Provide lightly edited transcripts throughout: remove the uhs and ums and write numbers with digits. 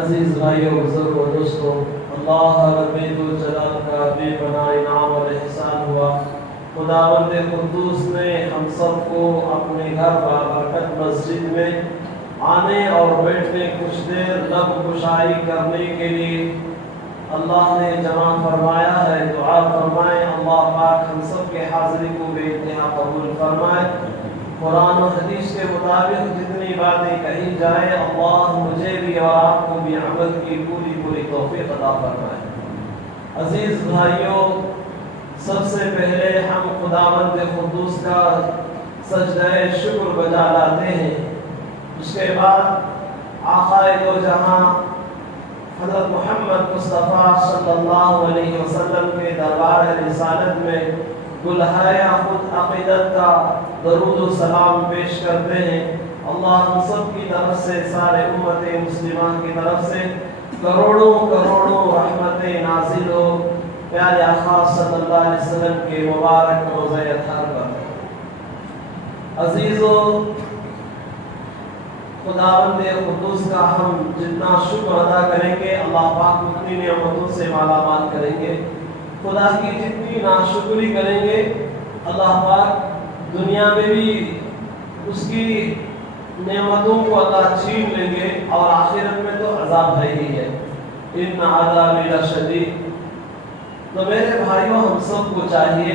عزیز بھائیوں، بزرگوں، دوستوں، اللہ رب الجلال کا بے پناہ انعام اور احسان ہوا۔ خداوند قدوس نے ہم سب کو اپنے گھر بابرکت مسجد میں آنے اور بیٹھنے کچھ دیر لب کشائی کرنے کے لیے اللہ نے جمع فرمایا ہے۔ دعا فرمائیں اللہ پاک ہم سب کے حاضری کو بے انتہا قبول فرمائے۔ قرآن و حدیث کے مطابق جتنی باتیں کہی جائے اللہ مجھے بھی اور آپ کو بھی عمل کی پوری توفیق عطا فرمائے۔ عزیز بھائیوں، سب سے پہلے ہم خداوند قدوس کا سجدہ شکر بجا لاتے ہیں۔ اس کے بعد آقائے دو جہاں حضرت محمد مصطفیٰ صلی اللہ علیہ وسلم کے دربار رسالت میں گلہائے خود عقیدت کا درود و سلام پیش کرتے ہیں۔ اللہ ہم سب کی طرف سے، سارے امت مسلمہ کی طرف سے کروڑوں رحمتیں نازل ہو پیارے آقا صلی اللہ علیہ وسلم کے مبارک روضہ اطہر پر۔ عزیزو، خداوند قدوس کا ہم جتنا شکر ادا کریں گے اللہ پاک اتنی نعمتوں سے مالا مال کریں گے۔ خدا کی جتنی ناشکری کریں گے اللہ پاک دنیا میں بھی اس کی نعمتوں کو اللہ چھین لیں گے اور آخرت میں تو عذاب ہے ہی ہے۔ ان عذابی لشدید۔ تو میرے بھائیوں، ہم سب کو چاہیے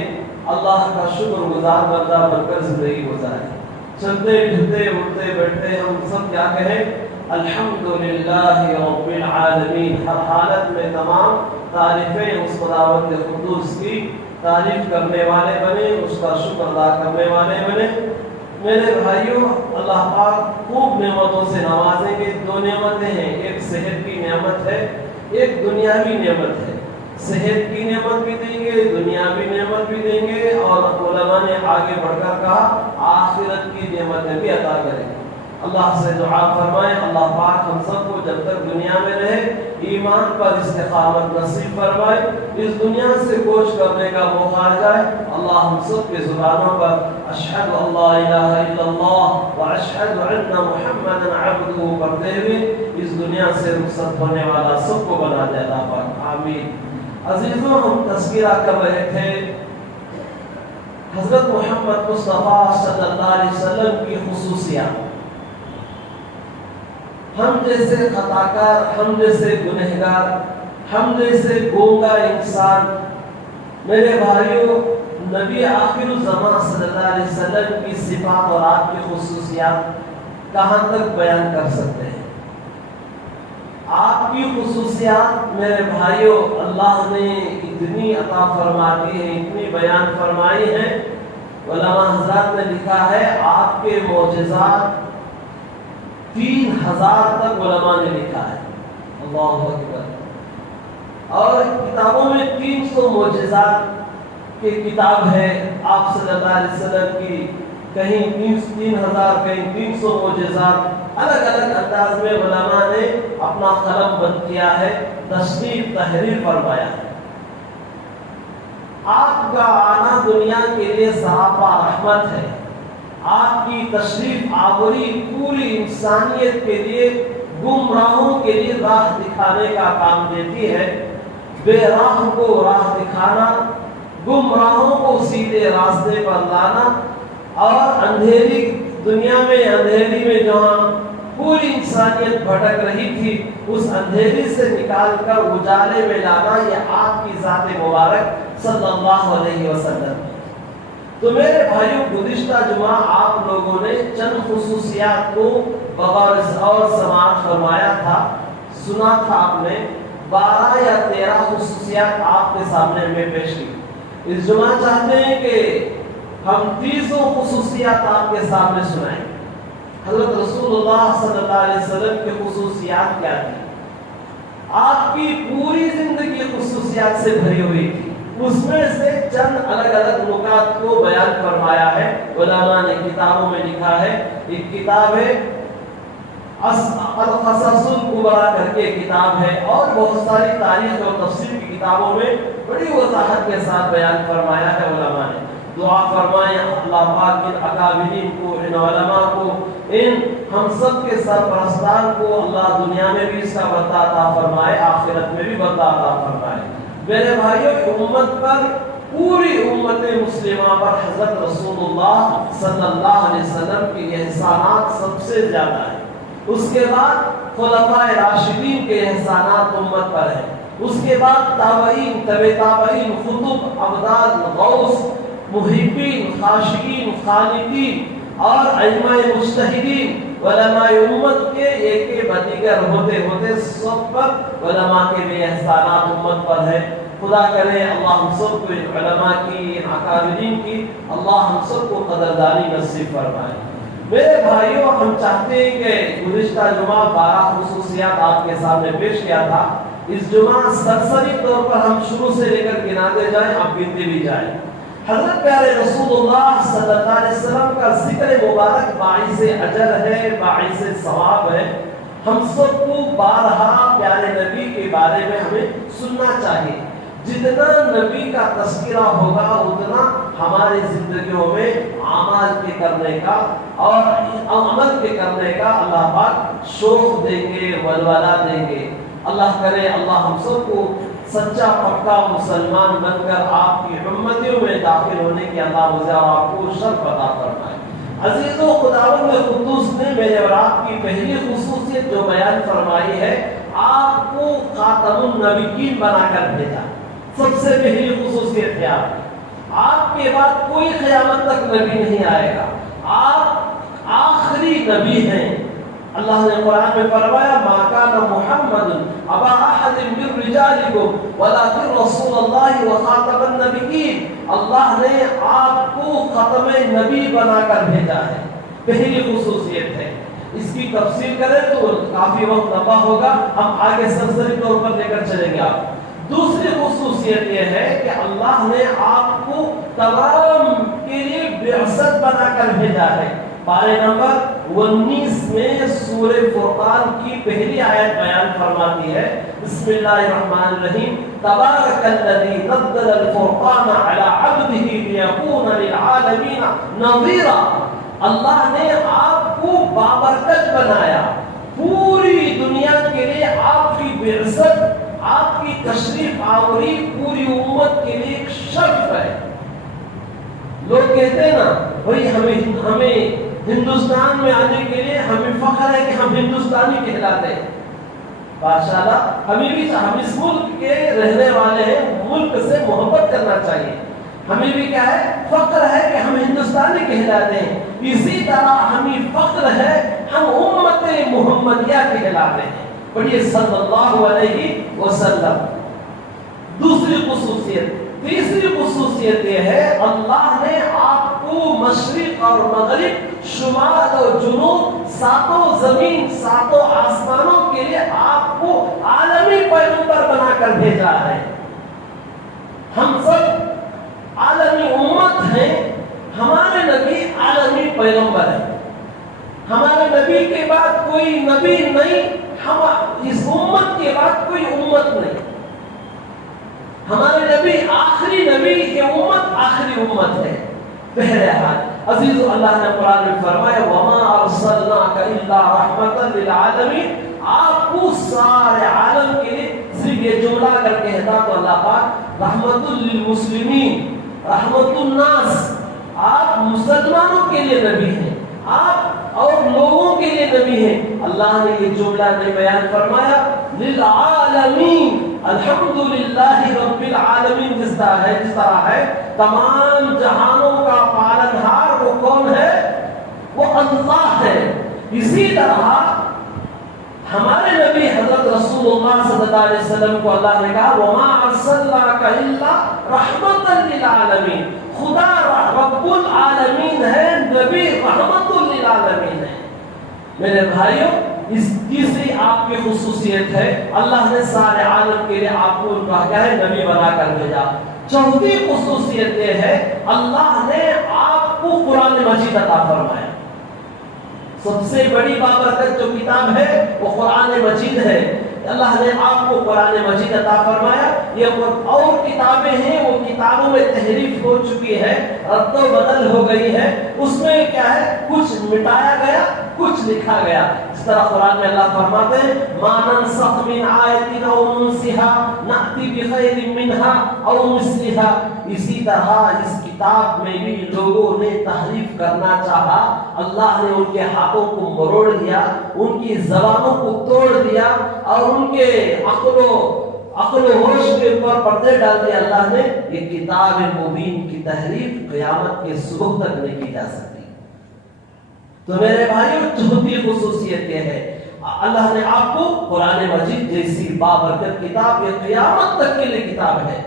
اللہ کا شکر گزار بندہ بن کر زندگی گزارے۔ چلتے پھرتے اٹھتے بیٹھتے ہم سب کیا کہیں؟ الحمدللہ رب العالمین۔ ہر حالت میں تمام تعریفیں اس خداوند قدوس کی تعریف کرنے والے بنے، اس کا شکر ادا کرنے والے بنے۔ میرے بھائیوں، اللہ پاک خوب نعمتوں سے نوازیں گے۔ دو نعمتیں ہیں، ایک صحت کی نعمت ہے، ایک دنیاوی نعمت ہے۔ صحت کی نعمت بھی دیں گے، دنیاوی نعمت بھی دیں گے، اور علماء نے آگے بڑھ کر کہا آخرت کی نعمتیں بھی عطا کریں گے۔ اللہ سے دعا فرمائیں اللہ پاک ہم سب کو جب تک دنیا میں رہے ایمان پر استقامت نصیب فرمائے۔ اس دنیا سے کوچ کرنے کا موقع آ جائے اللہ ہم سب کے زبانوں پر اشہد ان لا الہ الا اللہ و اشہد ان محمدا عبدہ پڑھتے ہوئے اس دنیا سے رخصت ہونے والا سب کو بنا دے اللہ پاک، آمین۔ عزیزوں، ہم تذکرہ کر رہے تھے حضرت محمد مصطفیٰ صلی اللہ علیہ وسلم کی خصوصیات۔ ہم جیسے خطاکار، ہم جیسے گنہگار، ہم جیسے گونگا انسان، میرے بھائیوں، نبی آخر الزمان صلی اللہ علیہ وسلم کی صفات اور آپ کی خصوصیات کہاں تک بیان کر سکتے ہیں؟ آپ کی خصوصیات میرے بھائیوں اللہ نے اتنی عطا فرما دی ہے، اتنی بیان فرمائی ہیں۔ علماء حضرات نے لکھا ہے آپ کے معجزات 3000 تک علماء نے لکھا ہے، اللہ اکبر۔ اور کتابوں میں 300 معجزات کی کتاب ہے آپ صلی اللہ علیہ وسلم کی، کہیں 3000 کہیں 300 معجزات، الگ الگ انداز میں علماء نے اپنا قلم بند کیا ہے، تصنیف تحریر فرمایا ہے۔ آپ کا آنا دنیا کے لیے سراپا رحمت ہے۔ آپ کی تشریف آوری پوری انسانیت کے لیے، گمراہوں کے لیے راہ دکھانے کا کام دیتی ہے۔ بے راہ کو راہ دکھانا، گمراہوں کو سیدھے راستے پر لانا، اور اندھیری دنیا میں، اندھیری میں جہاں پوری انسانیت بھٹک رہی تھی اس اندھیری سے نکال کر اجالے میں لانا، یہ آپ کی ذات مبارک صلی اللہ علیہ وسلم۔ تو میرے بھائیوں، گزشتہ جمعہ آپ لوگوں نے چند خصوصیات کو بغور اور سماعت فرمایا تھا، سنا تھا آپ نے۔ 12 یا 13 خصوصیات آپ کے سامنے میں پیش کی۔ اس جمعہ چاہتے ہیں کہ ہم 300 خصوصیات آپ کے سامنے سنائیں۔ حضرت رسول اللہ صلی اللہ علیہ وسلم کی خصوصیات کیا تھی؟ آپ کی پوری زندگی خصوصیات سے بھری ہوئی تھی، اس میں سے چند الگ الگ نکات کو بیان فرمایا ہے۔ علماء نے کتابوں میں لکھا ہے، ایک کتاب ہے القصص الکبریٰ کر کے کتاب ہے، اور بہت ساری تاریخ اور تفسیر کی کتابوں میں بڑی وضاحت کے ساتھ بیان فرمایا ہے علماء نے۔ دعا فرمائیں اللہ پاک ان اکابرین کو، ان علماء کو، ان ہم سب کے سرپرستان کو اللہ دنیا میں بھی اس کا بدلہ عطا فرمائے، آخرت میں بھی بدلہ عطا فرمائے۔ میرے بھائیوں، امت پر، پوری امت مسلمہ پر حضرت رسول اللہ صلی اللہ علیہ وسلم کے احسانات سب سے زیادہ ہیں۔ اس کے بعد خلفائے راشدین کے احسانات امت پر ہیں، اس کے بعد تابعین، تبع تابعین، قطب، ابدال، غوث، محبین، خاشعین، خالدین اور ائمہ مجتہدین، علماء امت کے ایک کے بدیگر ہوتے ہوتے سب پر علماء کے بھی احسانات امت پر ہیں۔ خدا کرے اللہ ہم سب کو علماء کی، اکابرین کی اللہ ہم سب کو قدردانی نصیب فرمائے۔ میرے بھائیوں، ہم چاہتے ہیں کہ گزشتہ جمعہ 12 خصوصیات آپ کے سامنے پیش کیا تھا، اس جمعہ سرسری طور پر ہم شروع سے لے کر گناتے جائیں، آپ گنتے بھی جائیں۔ حضرت پیارے رسول اللہ صلی اللہ علیہ وسلم کا ذکر مبارک باعث اجر ہے، باعث ثواب ہے۔ ہم سب کو بارہا پیارے نبی کے بارے میں ہمیں سننا چاہیے۔ جتنا نبی کا تذکرہ ہوگا اتنا ہماری زندگیوں میں اعمال کے کرنے کا اور عمل کے کرنے کا اللہ پاک شوق دیں گے، ولولہ دیں گے۔ اللہ کرے اللہ ہم سب کو سچا پکا مسلمان بن کر آپ کی امتیوں میں داخل ہونے کی اللہ مجھے اور آپ کو شرف عطا فرمائے۔ عزیزو، خداوند قدوس نے میرے اور آپ کی پہلی خصوصیت جو بیان فرمائی ہے، آپ کو خاتم النبیین بنا کر بھیجا۔ سب سے پہلی خصوصیت ہے آپ کے بعد کوئی قیامت تک نبی نہیں آئے گا، آپ آخری نبی ہیں۔ اللہ نے قرآن میں فرمایا ما کان محمد ابا احد من رجالکم ولکن رسول اللہ وخاتم النبیین۔ اللہ نے آپ کو ختم نبی بنا کر بھیجا ہے، پہلی خصوصیت ہے۔ اس کی تفصیل کریں تو کافی وقت لمبا ہوگا، ہم آگے سرسری طور پر لے کر چلیں گے آپ۔ دوسری خصوصیت یہ ہے کہ اللہ نے آپ کو تمام کے لیے بعثت بنا کر بھیجا ہے۔ پارے نمبر 19 میں سورہ فرقان کی پہلی آیت بیان فرماتی ہے، بسم اللہ الرحمن الرحیم، تبارک الذی نزل الفرقان علی عبدہ لیکون للعالمین نذیرا۔ اللہ نے آپ کو بابرکت بنایا، پوری دنیا کے لیے آپ کی بعثت، آپ کی تشریف آوری پوری امت کے لیے ایک شرف ہے۔ لوگ کہتے ہیں نا بھائی ہمیں ہندوستان میں آنے کے لیے ہمیں فخر ہے کہ ہم ہندوستانی کہلاتے ہیں۔ ماشاءاللہ، ہمیں بھی ہم اس ملک کے رہنے والے ہیں، ملک سے محبت کرنا چاہیے۔ ہمیں بھی کیا ہے، فخر ہے کہ ہم ہندوستانی کہلاتے ہیں۔ اسی طرح ہمیں فخر ہے ہم امت محمدیہ کہلاتے ہیں۔ پڑھیے صلی اللہ علیہ وسلم۔ دوسری خصوصیت، تیسری خصوصیت یہ ہے اللہ نے آپ کو مشرق اور مغرب، شمال اور جنوب، ساتوں زمین، ساتوں آسمانوں کے لیے آپ کو عالمی پیغمبر بنا کر بھیجا ہے۔ ہم سب عالمی امت ہیں، ہمارے نبی عالمی پیغمبر ہیں۔ ہمارے نبی کے بعد کوئی نبی نہیں، ہم اس امت کے بعد کوئی امت نہیں۔ ہمارے نبی آخری نبی، یہ امت آخری امت ہے۔ بہرحال عزیز، اللہ نے قرآن میں فرمایا وما ارسلناک الا رحمتا للعالمین، آپ کو سارے عالم کے لیے صرف یہ جملہ اگر کہتا تو اللہ پاک رحمت للمسلمین، رحمت الناس، آپ مسلمانوں کے لیے نبی ہیں، آپ اور لوگوں کے لیے نبی ہیں۔ اللہ نے یہ جملہ نہیں بیان فرمایا للعالمین، الحمدللہ رب العالمین جس طرح ہے تمام جہانوں کا پالنہار وہ کون ہے؟ وہ اللہ ہے۔ اسی طرح ہمارے نبی حضرت رسول اللہ صلی اللہ علیہ وسلم کو اللہ نے کہا وما ارسلناک الا رحمتا للعالمین، خدا رب العالمین ہے، نبی رحمت للعالمین ہے۔ میرے بھائیوں، اس تیسری آپ کی خصوصیت ہے اللہ نے سارے عالم کے لیے آپ کو کیا ہے، نبی بنا کر بھیجا۔ چوتھی خصوصیت یہ ہے اللہ نے آپ کو قرآن مجید عطا فرمایا۔ سب سے بڑی بابرکت جو کتاب ہے وہ قرآن مجید ہے۔ اللہ نے آپ کو قرآن مجید عطا فرمایا۔ یہ اور کتابیں ہیں، وہ کتابوں میں تحریف ہو چکی ہے، رد و بدل ہو گئی ہے، اس میں کیا ہے، کچھ مٹایا گیا، کچھ لکھا گیا. اس طرح قرآن میں اللہ فرماتے ہیں ما ننسخ من آیت او ننسها نأتی بخیر منها او مثلها. اسی طرح اس کتاب میں بھی لوگوں نے تحریف کرنا چاہا, اللہ نے ان کے ہاتھوں کو مروڑ دیا, ان کی زبانوں کو توڑ دیا اور ان کے عقل و ہوش کے اوپر پردے ڈال دیے. اللہ نے یہ کتاب مبین کی تحریف قیامت کے صبح تک نہیں کی جا سکتی. تو میرے بھائیو, چوتھی خصوصیت یہ ہے اللہ نے آپ کو قرآن مجید جیسی بابرکت کتاب, یہ قیامت تک کے لیے کتاب ہے.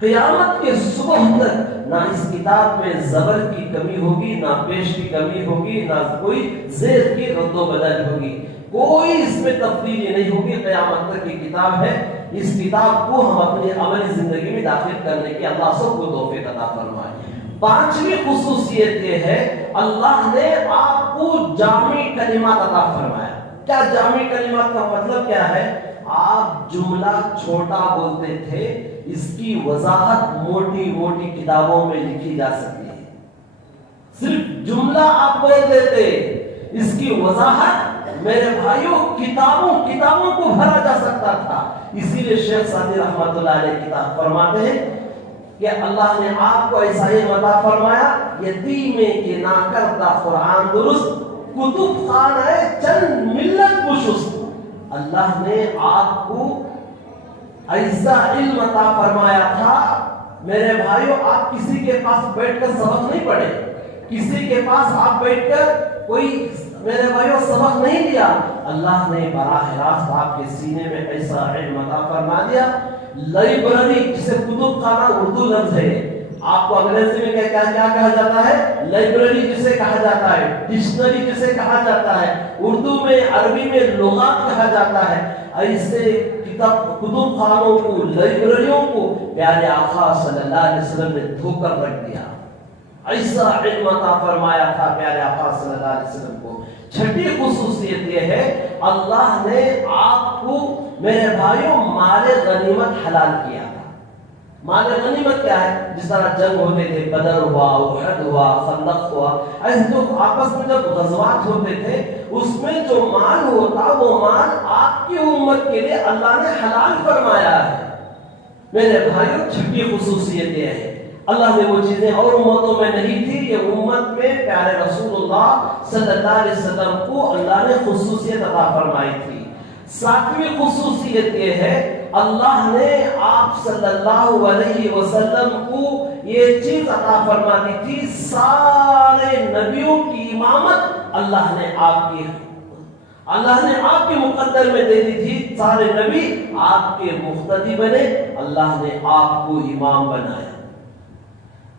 قیامت کے صبح تک نہ اس کتاب میں زبر کی کمی ہوگی, نہ پیش کی کمی ہوگی, نہ کوئی زیر کی رد و بدل ہوگی, کوئی اس میں تبدیلی نہیں ہوگی. قیامت تک کی کتاب ہے. اس کتاب کو ہم اپنی عملی زندگی میں داخل کرنے کی اللہ سب کو توفیق عطا فرمائے. پانچویں خصوصیت یہ ہے اللہ نے آپ کو جامع کلمات عطا فرمایا. کیا جامع کلمات کا مطلب کیا ہے؟ آپ جملہ چھوٹا بولتے تھے, اس کی وضاحت موٹی موٹی کتابوں میں لکھی جا سکتی ہے. صرف جملہ آپ بولتے تھے, اس کی وضاحت میرے بھائیوں کتابوں کو بھرا جا سکتا تھا. اسی لیے شیخ سعدی رحمۃ اللہ علیہ کتاب فرماتے ہیں کہ اللہ نے آپ کو ایسا ہی عطا فرمایا, یتیمے کے نا کردہ قرآن درست, کتب خانہ چند ملت پشست. اللہ نے آپ کو ایسا علم عطا فرمایا تھا میرے بھائیوں, آپ کسی کے پاس بیٹھ کر سبق نہیں پڑھے, کسی کے پاس آپ بیٹھ کر کوئی میرے بھائیوں سبق نہیں دیا. اللہ نے براہ راست آپ کے سینے میں ایسا علم عطا فرما دیا. لائبریری جسے کتب خانہ اردو لفظ ہے, آپ کو انگریزی میں کیا کہا جاتا ہے؟ لائبریری جسے کہا جاتا ہے, ڈکشنری جسے کہا جاتا ہے, اردو میں عربی میں لغات کہا جاتا ہے. ایسے کتب خانوں کو, لائبریریوں کو پیارے آقا صلی اللہ علیہ وسلم نے دھو کر رکھ دیا. ایسا علم عطا فرمایا تھا پیارے آقا صلی اللہ علیہ وسلم کو. چھٹی خصوصیت یہ ہے اللہ نے آپ کو میرے بھائیوں مال غنیمت حلال کیا تھا. مال غنیمت کیا ہے؟ جس طرح جنگ ہوتے تھے, بدر ہوا, احد ہوا, خندق ہوا, ایسے جو آپس میں جب غزوات ہوتے تھے اس میں جو مال ہوتا وہ مال آپ کی امت کے لیے اللہ نے حلال فرمایا ہے. میرے بھائیوں چھٹی خصوصیت یہ ہے اللہ نے وہ چیزیں اور امتوں میں نہیں تھی, یہ امت میں پیارے رسول اللہ صلی اللہ علیہ وسلم کو اللہ نے خصوصیت عطا فرمائی تھی. ساتویں خصوصیت یہ ہے اللہ نے آپ صلی اللہ علیہ وسلم کو یہ چیز عطا فرما دی تھی, سارے نبیوں کی امامت اللہ نے آپ کے مقدر میں دے دی تھی. سارے نبی آپ کے مقتدی بنے, اللہ نے آپ کو امام بنایا.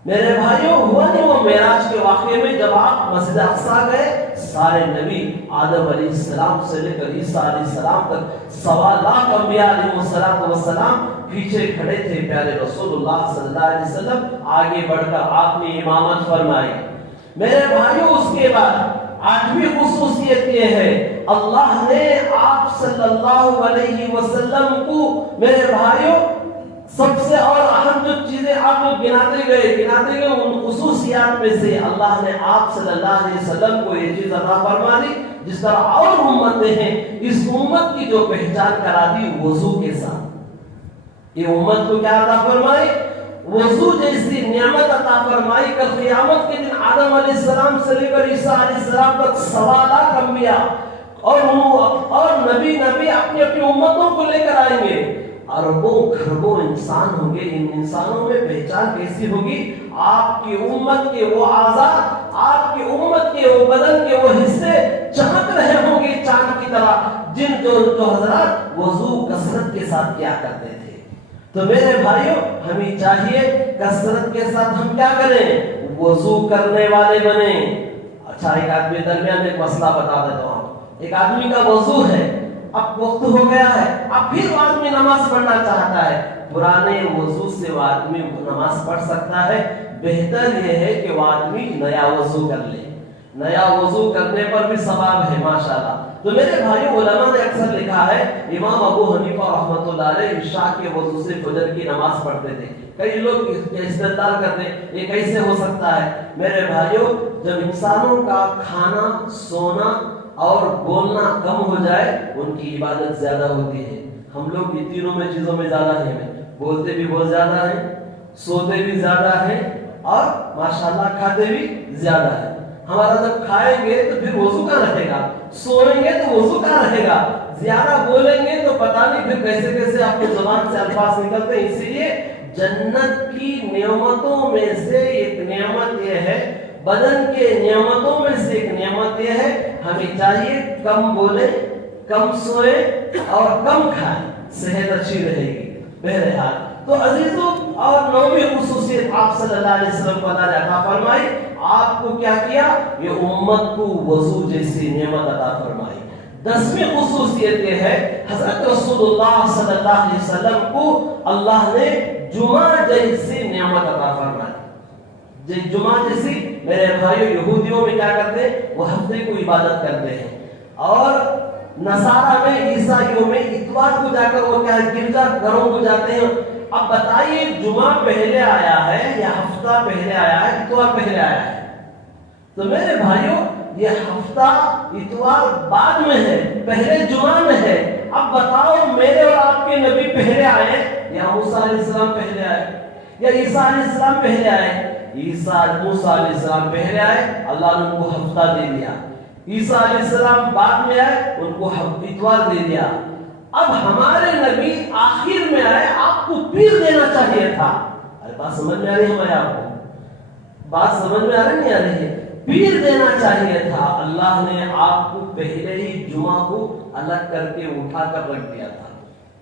میرے بھائیوں ہوا نہیں وہ معراج کے واقعے میں جب آپ مسجد اقصی گئے, سارے نبی آدم علیہ السلام سے لے کر عیسیٰ علیہ السلام تک 1.25 لاکھ انبیاء علیہ السلام پیچھے کھڑے تھے. پیارے رسول اللہ صلی اللہ علیہ وسلم آگے بڑھ کر آپ نے امامت فرمائی. میرے بھائیوں اس کے بعد آٹھویں خصوصیت یہ ہے اللہ نے آپ صلی اللہ علیہ وسلم کو میرے بھائیوں سب سے اور اہم جو چیزیں آپ لوگ گناتے گئے ان خصوصیات میں سے اللہ نے آپ صلی اللہ علیہ وسلم کو یہ چیز عطا فرما دی. جس طرح اور امتیں ہیں, اس امت کی جو پہچان کرا دی وضو کے ساتھ. یہ امت کو کیا عطا فرمائی؟ وضو جیسی نعمت عطا فرمائی. کل قیامت کے دن آدم علیہ السلام سے لے کر عیسیٰ علیہ السلام تک 1.25 لاکھ انبیاء اور نبی اپنی امتوں کو لے کر آئیں گے. اربوں کھربوں انسان ہوں گے. ان انسانوں میں پہچان کیسی ہوگی؟ آپ کی امت کے وہ اعضاء, آپ کی امت کے وہ بدن کے وہ حصے چمک رہے ہوں گے چاند کی طرح, جو حضرات وضو کثرت کے ساتھ کیا کرتے تھے. تو میرے بھائیوں ہمیں چاہیے کثرت کے ساتھ ہم کیا کریں؟ وضو کرنے والے بنیں. اچھا ایک آدمی درمیان میں ایک مسئلہ بتا دیتا ہوں. ایک آدمی کا وضو ہے, اب وقت ہو گیا ہے, اب پھر وہ آدمی نماز پڑھنا چاہتا ہے. پرانے وضو سے وہ آدمی نماز پڑھ سکتا ہے. بہتر یہ ہے کہ وہ آدمی نیا وضو کر لے. نیا وضو کرنے پر بھی ثواب ہے ماشاءاللہ. تو میرے بھائیو علماء نے اکثر لکھا ہے, امام ابو حنیفہ رحمۃ اللہ علیہ عشاء کے وضو سے فجر کی نماز پڑھتے تھے. کئی لوگ استدلال کرتے ہیں یہ کیسے ہو سکتا ہے. میرے بھائیو جب انسانوں کا کھانا, سونا اور بولنا کم ہو جائے ان کی عبادت زیادہ ہوتی ہے. ہم لوگ ان تینوں میں چیزوں میں زیادہ ہیں، بولتے بھی بہت زیادہ ہیں، سوتے بھی زیادہ ہیں، اور ماشاءاللہ کھاتے بھی زیادہ ہیں. ہمارا جب کھائیں گے تو پھر وضو کہاں رہے گا، سوئیں گے تو وضو کہاں رہے گا، زیادہ بولیں گے تو پتہ نہیں پھر کیسے کیسے آپ کی زبان سے الفاظ نکلتے ہیں. اسی لیے جنت کی نعمتوں میں سے ایک نعمت یہ ہے، بدن کے نعمتوں میں سے ایک نعمت یہ ہے، ہمیں چاہیے کم بولیں، کم سوئیں اور کم کھائیں، صحت اچھی رہے گی. بہرحال تو عزیزوں، اور نویں خصوصیت آپ صلی اللہ علیہ وسلم کو اللہ نے عطا فرمائی، آپ کو کیا کیا، یہ امت کو وضو جیسی نعمت عطا فرمائی. 10ویں خصوصیت یہ ہے، حضرت رسول اللہ صلی اللہ علیہ وسلم کو اللہ نے جمعہ جیسی نعمت عطا فرمائی. جمعہ جیسی، میرے بھائیو، یہودیوں میں کیا کرتے ہیں، وہ ہفتے کو عبادت کرتے ہیں، اور نصارہ میں، عیسائیوں میں اتوار کو جا کر وہ کیا گرجا گھروں کو جاتے ہیں. اب بتائیے جمعہ پہلے آیا ہے یا ہفتہ پہلے آیا ہے، اتوار پہلے آیا ہے؟ تو میرے بھائیو، یہ ہفتہ اتوار بعد میں ہے، پہلے جمعہ میں ہے. اب بتاؤ، میرے اور آپ کے نبی پہلے آئے یا موسیٰ علیہ السلام پہلے آئے یا عیسیٰ علیہ السلام پہلے آئے؟ موسیٰ علیہ السلام پہلے آئے، اللہ نے ان کو ہفتہ دے دیا. عیسیٰ علیہ السلام بعد میں آئے، ان کو اتوار دے دیا. اب ہمارے نبی آخر میں آئے، آپ کو پیر دینا چاہیے تھا. ارے بات سمجھ میں آ رہی ہے ہمارے؟ آپ کو بات سمجھ میں آ رہی نہیں آ رہی ہے؟ پیر دینا چاہیے تھا. اللہ نے آپ کو پہلے ہی جمعہ کو الگ کر کے اٹھا کر رکھ دیا تھا.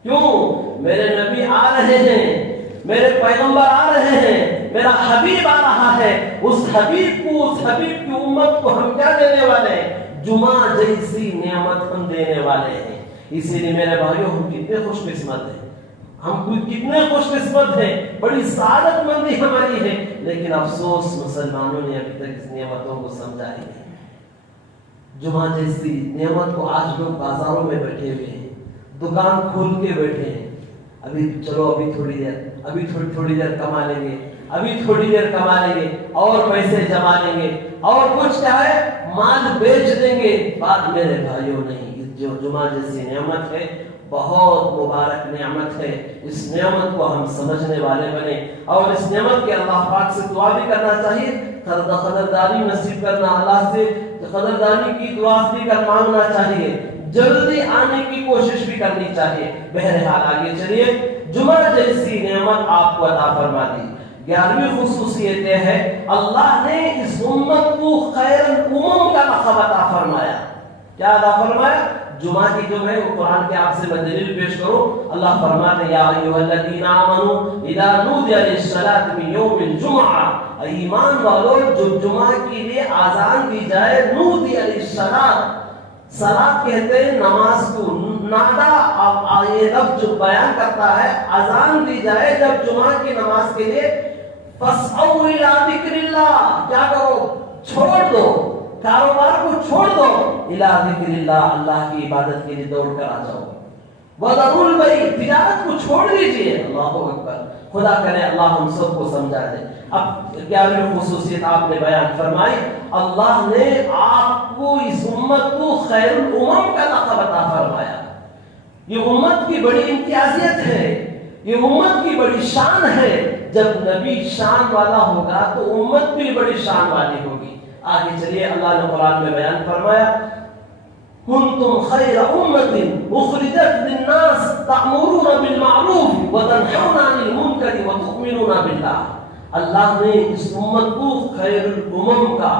کیوں؟ میرے نبی آ رہے ہیں، میرے پیغمبر آ رہے ہیں، میرا حبیب آ رہا ہے. اس حبیب کو، اس حبیب کی امت کو ہم کیا دینے والے ہیں؟ جمعہ جیسی نعمت ہم دینے والے ہیں. اسی لیے میرے بھائیوں، ہم کتنے خوش قسمت ہیں، ہم کتنے خوش قسمت ہیں، بڑی سعادت مندی ہماری ہے. لیکن افسوس، مسلمانوں نے ابھی تک اس نعمتوں کو سمجھا ہی نہیں. جمعہ جیسی نعمت کو آج لوگ بازاروں میں بیٹھے ہوئے ہیں، دکان کھول کے بیٹھے ہیں. ابھی چلو، ابھی تھوڑی دیر کما لیں گے، ابھی تھوڑی دیر کما لیں گے اور پیسے جما لیں گے، اور کچھ کیا ہے، مال بیچ دیں گے. بات میرے بھائیوں نہیں، جو جمعہ جیسی نعمت ہے بہت مبارک نعمت ہے. اس نعمت کو ہم سمجھنے والے بنے، اور اس نعمت کے اللہ پاک سے دعا بھی کرنا چاہیے، قدردانی نصیب کرنا، اللہ سے قدردانی کی دعا بھی کر مانگنا چاہیے، جلدی آنے کی کوشش بھی کرنی چاہیے. بہرحال آگے چلیے، جمعہ جیسی نعمت آپ کو عطا فرما دی. 11ویں خصوصیت یہ ہے، اللہ نے اس امت کو خیر الامم کا لقب عطا فرمایا. کیا عطا فرمایا؟ جمعہ کی جو ہے وہ قرآن کے آپ سے میں دلیل پیش کروں. اللہ فرماتے ہیں، یا ایھا الذین آمنوا اذا نودی للصلاۃ من یوم الجمعہ، ایمان والو، جو جمعہ کے لیے اذان دی جائے، نودی للصلاۃ، صلاۃ کہتے ہیں نماز کو، نادا یہ لفظ جو بیان کرتا ہے، اذان دی جائے جب جمعہ کی نماز کے لیے، فاسعوا الی ذکر اللہ، کیا کرو، چھوڑ دو، کاروبار کو چھوڑ دو، الی ذکر اللہ، اللہ کی عبادت کے لیے دوڑ کر آ جاؤ. وذروا البیع، تجارت کو چھوڑ دیجیے. اللہ اکبر. خدا کرے اللہ ہم سب کو سمجھا دے. اب 11ویں خصوصیت آپ نے بیان فرمائی، اللہ نے آپ کو، اس امت کو خیر الامم کا لقب عطا فرمایا. یہ امت کی بڑی امتیازیت ہے، یہ امت کی بڑی شان ہے. جب نبی شان والا ہوگا تو امت بھی بڑی شان والی ہوگی. آگے چلیے، اللہ نے قرآن میں بیان فرمایا، کنتم خیر امت اخرجت للناس تأمرون بالمعروف وتنہون عن المنکر وتؤمنون باللہ. اللہ نے اس امت کو خیر الامم کا،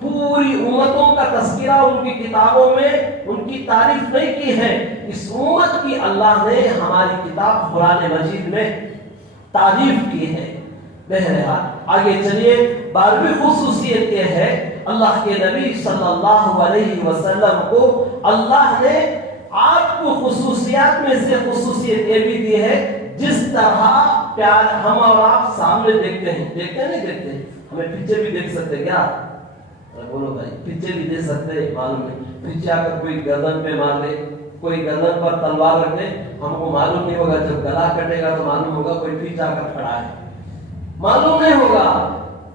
پوری امتوں کا تذکرہ ان کی کتابوں میں ان کی تعریف نہیں کی ہے. اس امت کی اللہ نے ہماری کتاب قرآن مجید میں تعریف کی ہے. بہرحال آگے چلیے، 12ویں خصوصیت یہ ہے، اللہ کے نبی صلی اللہ علیہ وسلم کو اللہ نے آپ کو خصوصیات میں سے خصوصیت یہ بھی دی ہے، جس طرح پیار ہم اور آپ سامنے دیکھتے ہیں، دیکھتے نہیں دیکھتے، ہمیں پیچھے بھی دیکھ سکتے کیا؟ بولو بھائی، پیچھے بھی دیکھ سکتے، معلوم ہے. پیچھے آ کر کوئی گردن پہ مار لے، کوئی گردن پر تلوار رکھ لے، ہم کو معلوم نہیں ہوگا. جب گلا کٹے گا تو معلوم ہوگا کوئی پیچھے آ کر کھڑا ہے، معلوم نہیں ہوگا.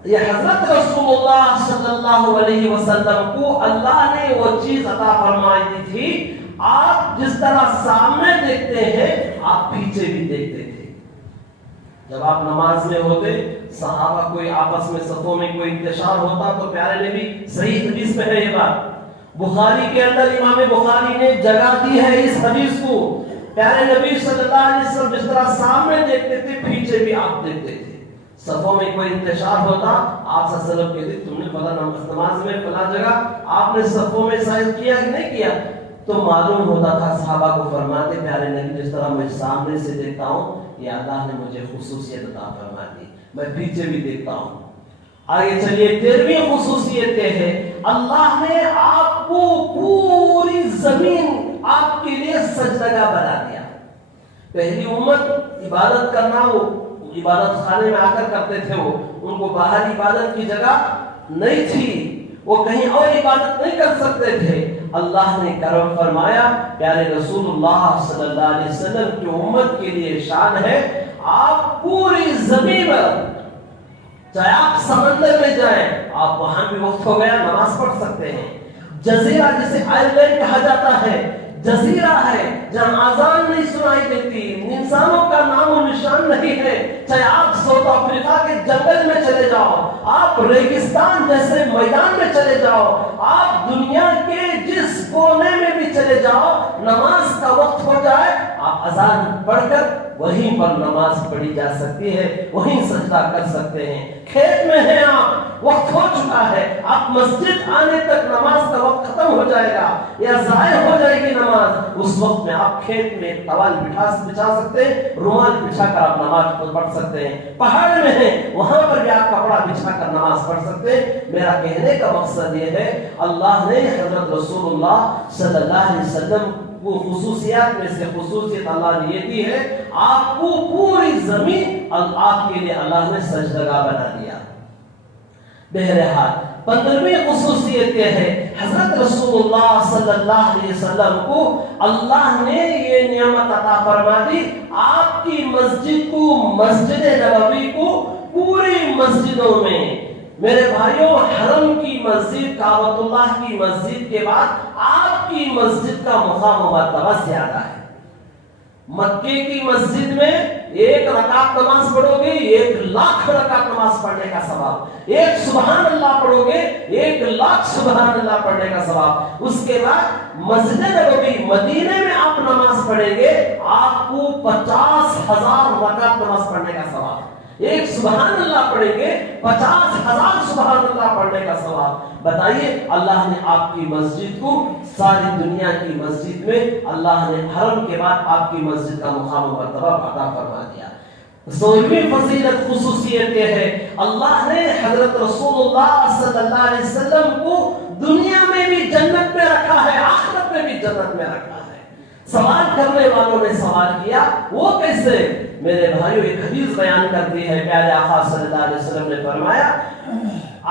یہ حضرت رسول اللہ صلی اللہ علیہ وسلم کو اللہ نے وہ چیز عطا فرمائی دی تھی، آپ جس طرح سامنے دیکھتے ہیں آپ پیچھے بھی دیکھتے تھے۔ جب آپ نماز میں ہوتے، صحابہ کوئی آپس میں صفوں میں کوئی انتشار ہوتا تو پیارے نبی، صحیح حدیث میں ہے یہ بات، بخاری کے اندر امام بخاری نے جگہ دی ہے اس حدیث کو، پیارے نبی صلی اللہ علیہ وسلم جس طرح سامنے دیکھتے تھے پیچھے بھی آپ دیکھتے تھے۔ صفوں میں کوئی انتشار ہوتا، آپ صلی اللہ علیہ وسلم کہتے تم نے فلاں نماز میں فلاں جگہ آپ نے صفوں میں شاید کیا کہ نہیں کیا، تو معلوم ہوتا تھا، صحابہ کو فرماتے پیارے نبی جس طرح میں سامنے سے دیکھتا ہوں یہ اللہ نے مجھے خصوصیت عطا فرما دی، میں پیچھے بھی دیکھتا ہوں۔ آگے چلیے، 13ویں خصوصیت یہ ہے اللہ نے آپ کو پوری زمین آپ کے لیے سجدگاہ بنا دیا۔ پہلی امت عبادت کرنا، وہ عبادت خانے میں آ کر کرتے تھے، وہ ان کو باہر عبادت کی جگہ نہیں تھی، وہ کہیں اور عبادت نہیں کر سکتے تھے۔ اللہ نے کرم فرمایا، پیارے رسول اللہ صلی اللہ علیہ وسلم کی امت کے لیے شان ہے، آپ پوری زمین پر، چاہے آپ سمندر میں جائیں، آپ وہاں بھی وقت ہو گیا نماز پڑھ سکتے ہیں۔ جزیرہ جسے آئرلینڈ کہا جاتا ہے، جزیرہ ہے جہاں اذان نہیں سنائی دیتی، انسانوں کا نام و نشان نہیں ہے، چاہے آپ ساؤتھ افریقہ کے جنگل میں چلے جاؤ، آپ ریگستان جیسے میدان میں چلے جاؤ، آپ دنیا کے جس کونے میں بھی چلے جاؤ، نماز کا وقت ہو جائے آپ اذان پڑھ کر وہیں پر نماز پڑھی جا سکتی ہے، وہیں سجدہ کر سکتے ہیں۔ کھیت میں ہیں آپ، وقت ہو چکا ہے، آپ مسجد آنے تک نماز کا وقت ختم ہو جائے گا یا ضائع ہو جائے گی نماز، اس وقت میں آپ کھیت میں ٹاول بچھا سکتے ہیں، رومال بچھا کر آپ نماز پڑھ سکتے ہیں۔ پہاڑ میں ہیں، وہاں پر بھی آپ کپڑا بچھا کر نماز پڑھ سکتے ہیں۔ میرا کہنے کا مقصد یہ ہے، اللہ نے حضرت رسول اللہ صلی اللہ علیہ وسلم وہ خصوصیات میں سے خصوصیت اللہ نے یہ دی ہے، آپ کو پوری زمین آپ کے لیے اللہ نے سجدگاہ بنا دیا۔ بہرحال 15ویں خصوصیت یہ ہے، حضرت رسول اللہ صلی اللہ علیہ وسلم کو اللہ نے یہ نعمت عطا فرما دی، آپ کی مسجد کو، مسجد نبوی کو پوری مسجدوں میں، میرے بھائیوں، حرم کی مسجد، کعبۃ اللہ کی مسجد کے بعد آپ کی مسجد کا مقام و مرتبہ زیادہ ہے۔ مکے کی مسجد میں 1 رکعت نماز پڑھو گے 1,00,000 رکعت نماز پڑھنے کا ثواب، 1 سبحان اللہ پڑھو گے 1,00,000 سبحان اللہ پڑھنے کا ثواب۔ اس کے بعد مسجد نبوی مدینے میں آپ نماز پڑھیں گے، آپ کو 50,000 رکعت نماز پڑھنے کا ثواب، 1 سبحان اللہ پڑھیں گے 50,000 سبحان اللہ پڑھنے کا ثواب۔ بتائیے، اللہ نے آپ کی مسجد کو ساری دنیا کی مسجد میں، اللہ نے حرم کے بعد آپ کی مسجد کا مقام و مرتبہ عطا فرما دیا۔ 16ویں فضیلت خصوصیت یہ ہے، اللہ نے حضرت رسول اللہ صلی اللہ علیہ وسلم کو دنیا میں بھی جنت میں رکھا ہے، آخرت میں بھی جنت میں رکھا ہے۔ سوال کرنے والوں نے سوال کیا، وہ کیسے؟ میرے بھائیو، ایک حدیث بیان کرتی ہے، پیارے آقا صلی اللہ علیہ وسلم نے فرمایا،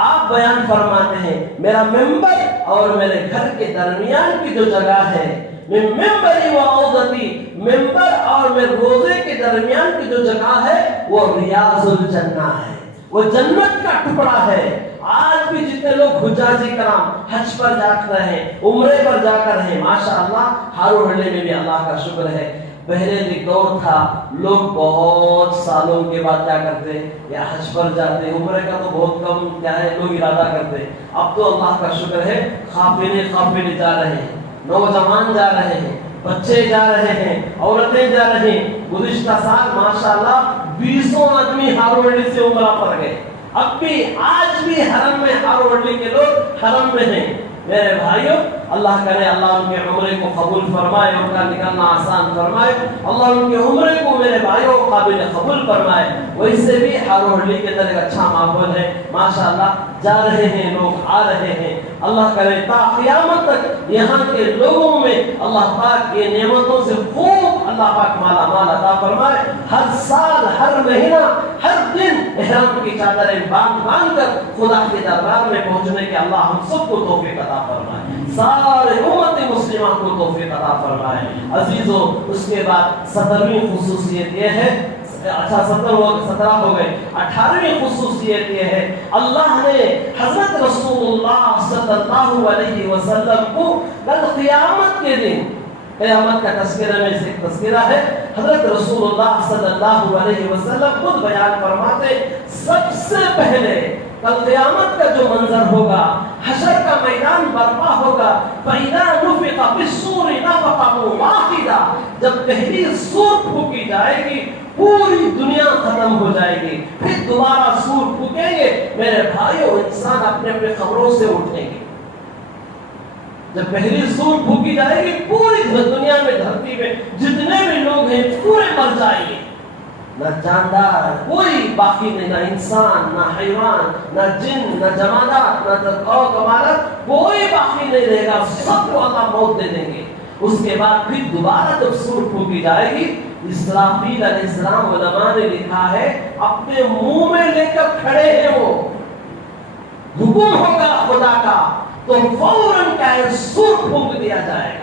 آپ بیان فرماتے ہیں، میرا ممبر اور میرے گھر کے درمیان کی جو جگہ ہے، ممبری و روضتی، ممبر اور میرے روزے کے درمیان کی جو جگہ ہے وہ ریاض الجنہ ہے، وہ جنت کا ٹکڑا ہے۔ آج بھی جتنے لوگ حجاجی کرام حج پر جا کر ہیں، عمرے پر جا کر ہیں، ماشاءاللہ، ہارو ہلے میں بھی اللہ کا شکر ہے۔ پہلے ایک دور تھا، لوگ بہت سالوں کے بعد کیا کرتے یا حج پر جاتے، عمرے کا تو بہت کم کیا ہے لوگ ارادہ کرتے۔ اب تو اللہ کا شکر ہے، قافلے جا رہے ہیں، نوجوان جا رہے ہیں، بچے جا رہے ہیں، عورتیں جا رہے ہیں۔ گزشتہ سال ماشاءاللہ 20 آدمی ہاروڑی سے عمرہ پر گئے۔ اب بھی آج بھی حرم میں ہاروڑی کے لوگ حرم میں ہیں۔ میرے بھائیوں، اللہ کرے اللہ ان کے عمرے کو قبول فرمائے، ان کا نکلنا آسان فرمائے، اللہ ان کے عمرے کو میرے بھائیوں قابل قبول فرمائے۔ ویسے بھی ہاروڑی کے اندر ایک اچھا ماحول ہے، ماشاءاللہ، جا رہے ہیں لوگ، آ رہے ہیں۔ اللہ کرے تا قیامت تک یہاں کے لوگوں میں اللہ پاک یہ نعمتوں سے خوب اللہ پاک مالا مال عطا فرمائے۔ ہر سال، ہر مہینہ، ہر دن احرام کی چادریں باندھ کر خدا کے دربار میں پہنچنے کے اللہ ہم سب کو توفیق عطا فرمائے، سارے امت مسلمہ کو توفیق عطا فرمائے۔ عزیزو، اس کے بعد 17ویں خصوصیت یہ ہے، اچھا 17 ہو گئے. 18ویں خصوصیت یہ ہے اللہ نے حضرت رسول اللہ صلی اللہ علیہ وسلم کو کل قیامت کے دن، قیامت کا تذکرہ میں سے ایک تذکرہ ہے، حضرت رسول اللہ صلی اللہ علیہ وسلم خود بیان فرماتے سب سے پہلے کل قیامت کا جو منظر ہوگا، حشر کا میدان برپا ہوگا، فَإِذَا نُفِخَ فِي الصُّورِ نَفْخَةٌ وَاحِدَةٌ، جب پہلی سور پھونکی جائے گی پوری دنیا ختم ہو جائے گی، پھر دوبارہ سور پھونکیں گے. میرے بھائیو انسان اپنے اپنے قبروں سے اٹھیں گے. جب پہلی سور پھونکی جائے گی پوری دنیا میں، دھرتی میں جتنے بھی لوگ ہیں پورے مر جائیں گے. نہ جاندار کوئی باقی نہیں، نہ انسان، نہ حیوان، نہ جن، نہ جمادات، نہ کمالات، کوئی باقی نہیں رہے گا. سب کو اللہ موت دے دیں گے. اس کے بعد پھر دوبارہ جب سور پھونکی جائے گی، اسرافیل علیہ السلام علماء نے لکھا ہے اپنے منہ میں لے کر کھڑے ہیں، وہ حکم ہوگا خدا کا تو فوراً کا سور پھونک دیا جائے گا.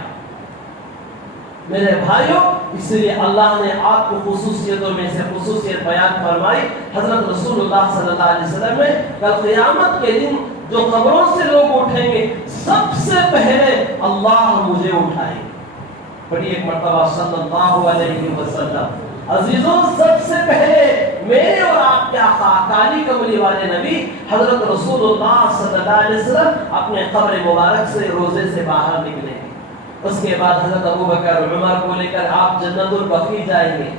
میرے بھائیوں اس لیے اللہ نے آپ کو خصوصیتوں میں سے خصوصیت بیان فرمائی. حضرت رسول اللہ صلی اللہ علیہ وسلم نے کل قیامت کے دن جو قبروں سے لوگ اٹھیں گے سب سے پہلے اللہ مجھے اٹھائے گا. پڑھی ایک مرتبہ صلی اللہ علیہ وسلم. عزیزوں سب سے پہلے میرے اور آپ کے آقا کالی کملی والے نبی حضرت رسول اللہ صلی اللہ علیہ وسلم اپنے قبر مبارک سے روزے سے باہر نکلیں گے. اس کے بعد حضرت ابو بکر عمر کو لے کر آپ جنت البقیع جائیں گے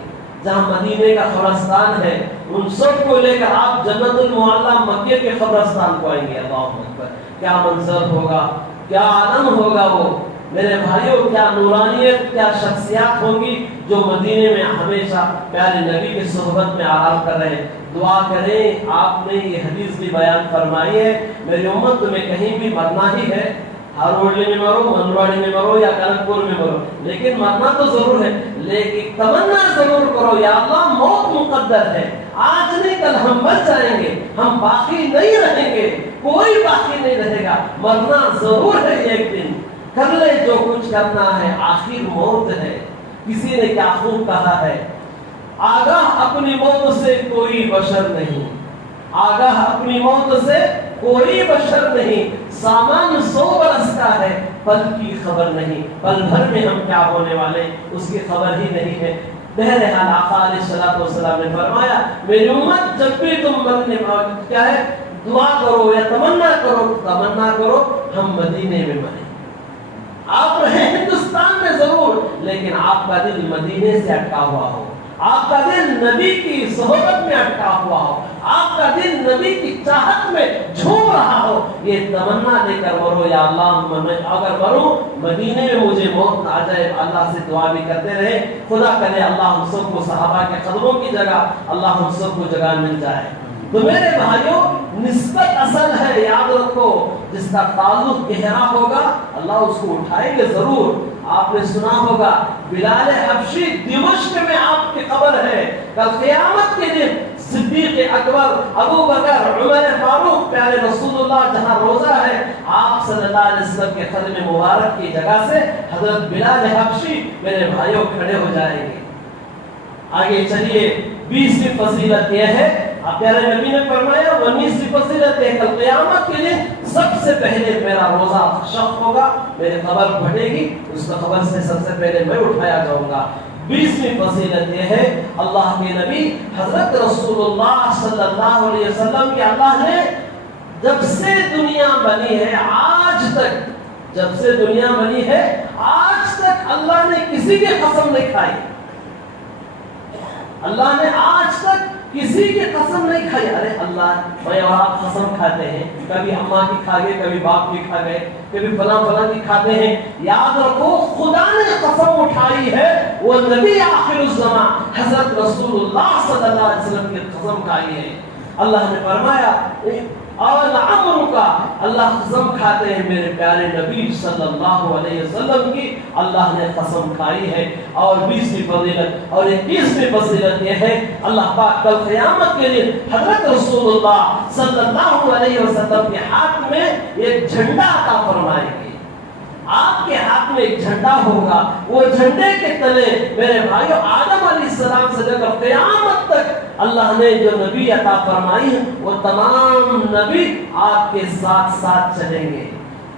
جہاں مدینے کا قبرستان ہے. ان سب کو لے کر آپ جنت المعلی مکے کے قبرستان کو آئیں گے. اللہ اکبر، کیا منظر ہوگا، کیا عالم ہوگا وہ. میرے بھائیوں کیا نورانیت، کیا شخصیات ہوں گی جو مدینے میں ہمیشہ پیارے نبی کی صحبت میں آرام کر رہے ہیں. دعا کریں، آپ نے یہ حدیث بھی بیان فرمائی ہے میری امت تمہیں کہیں بھی مرنا ہی ہے، ہاروڈلی میں مرو، منواڑی میں مرو یا کانپور میں مرو، لیکن مرنا تو ضرور ہے. لیکن تمنا ضرور کرو یا اللہ موت مقدر ہے، آج نہیں کل ہم مر جائیں گے، ہم باقی نہیں رہیں گے، کوئی باقی نہیں رہے گا، مرنا ضرور ہے. ایک دن کر لے جو کچھ کرنا ہے، آخر موت ہے. کسی نے کیا خوب کہا ہے، آگاہ اپنی موت سے کوئی بشر نہیں، آگاہ اپنی موت سے کوئی بشر نہیں. سامان 100 برس کا ہے، پل کی خبر نہیں، پل بھر میں ہم کیا ہونے والے اس کی خبر ہی نہیں ہے. بہرحال آقا علیہ الصلوۃ والسلام نے فرمایا میری امت جب بھی تم مرنے کیا ہے دعا کرو یا تمنا کرو ہم مدینے میں مریں. آپ رہے ہندوستان میں ضرور، لیکن آپ کا دل مدینے سے اٹکا ہوا ہو، آپ کا دل نبی کی صحبت میں اٹکا ہوا ہو، آپ کا دل نبی کی چاہت میں جھوم رہا ہو. یہ تمنا دے کر مرو یا اللہ اگر مروں مدینے میں مجھے موت آ جائے. اللہ سے دعا بھی کرتے رہے، خدا کرے اللہ ہم سب کو صحابہ کے قدموں کی جگہ اللہ ہم سب کو جگہ مل جائے. تو میرے بھائیوں نسبت اصل ہے، یاد رکھو جس کا تعلق گہرا ہوگا اللہ اس کو اٹھائیں گے ضرور. آپ نے سنا ہوگا بلال حبشی دمشق میں آپ کی قبر ہے. کل قیامت کے دن صدیق اکبر، ابو بکر، عمر فاروق پیارے رسول اللہ جہاں روزہ ہے آپ صلی اللہ علیہ وسلم کے قدم مبارک کی جگہ سے حضرت بلال حبشی میرے بھائیوں کھڑے ہو جائیں گے. آگے چلیے 20ویں فضیلت یہ ہے، پیارے نبی نے فرمایا 19ویں فضیلت ہے کل قیامت کے دن سب سے پہلے میرا روزہ خشک ہوگا، میری قبر پھٹے گی، اس کا قبر سے سب سے پہلے میں اٹھایا جاؤں گا. 20ویں فضیلت یہ ہے اللہ کے نبی حضرت رسول اللہ صلی اللہ علیہ وسلم کہ اللہ نے جب سے دنیا بنی ہے آج تک، جب سے دنیا بنی ہے آج تک اللہ نے کسی کی قسم نہیں کھائی. اللہ نے آج تک کسی کی قسم نہیں کھائی. ارے اللہ میں اور آپ قسم کھاتے ہیں، کبھی اماں کی کھا گئے، کبھی باپ کی کھا گئے، کبھی فلاں کی کھاتے ہیں. یاد رکھو خدا نے قسم اٹھائی ہے، وہ نبی آخر الزمان حضرت رسول اللہ صلی اللہ علیہ وسلم کی قسم کھائی ہے. اللہ نے فرمایا اور عمر کا اللہ قسم کھاتے ہیں میرے پیارے نبی صلی اللہ علیہ وسلم کی اللہ نے قسم کھائی ہے. اور 20ویں فضیلت اور 21ویں فضیلت یہ ہے اللہ پاک کل قیامت کے دن حضرت رسول اللہ صلی اللہ علیہ وسلم کے ہاتھ میں ایک جھنڈا عطا فرمائے گی. آپ کے ہاتھ میں ایک جھنڈا ہوگا، وہ جھنڈے کے تلے میرے بھائیو آدم علیہ السلام سے لے کر قیامت تک اللہ نے جو نبی عطا فرمائی ہے وہ تمام نبی آپ کے ساتھ ساتھ چلیں گے۔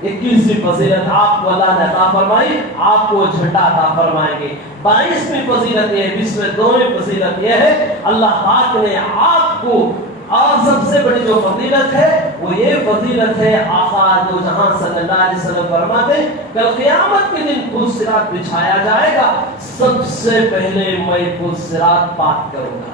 21ویں فضیلت آپ کو اللہ نے عطا فرمائی، آپ کو جھنڈا عطا فرمائیں گے۔ 22ویں فضیلت یہ ہے، 22ویں فضیلت یہ ہے اللہ پاک نے آپ کو، اور سب سے بڑی جو فضیلت ہے وہ یہ فضیلت ہے، آقا دو جہاں صلی اللہ علیہ وسلم فرماتے ہیں کل قیامت کے دن پل صراط بچھایا جائے گا، سب سے پہلے میں پل صراط پار کروں گا،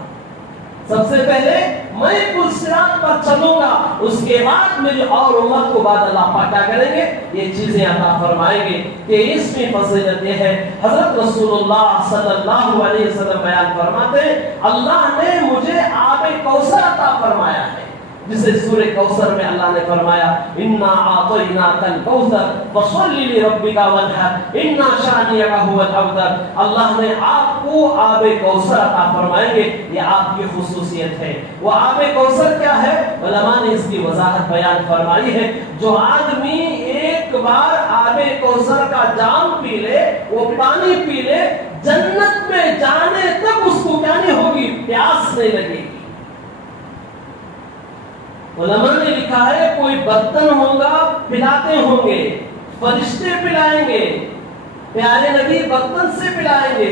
سب سے پہلے میں پل صراط پر چلوں گا، اس کے بعد میری اور امت کو بعد اللہ پاک کیا کریں گے، یہ چیزیں عطا فرمائیں گے۔ کہ اس میں فضیلت یہ ہے، حضرت رسول اللہ صلی اللہ علیہ وسلم بیان فرماتے ہیں اللہ نے مجھے آب کوثر عطا فرمایا ہے، جسے سورہ کوثر میں اللہ نے فرمایا انا اعطیناک الکوثر فصل لربک وانحر ان شانئک هو الابتر۔ اللہ نے آپ کو آب کوثر عطا فرمائیں گے، یہ آپ کی خصوصیت ہے۔ وہ آب کوثر کیا ہے؟ علماء نے اس کی وضاحت بیان فرمائی ہے، جو آدمی ایک بار آب کوثر کا جام پی لے، وہ پانی پی لے، جنت میں جانے تک اس کو کیا نہیں ہوگی، پیاس نہیں لگے گی۔ علماء نے لکھا ہے کوئی برتن ہوگا پلاتے ہوں گے، فرشتے پلائیں گے، پیارے نبی برتن سے پلائیں گے۔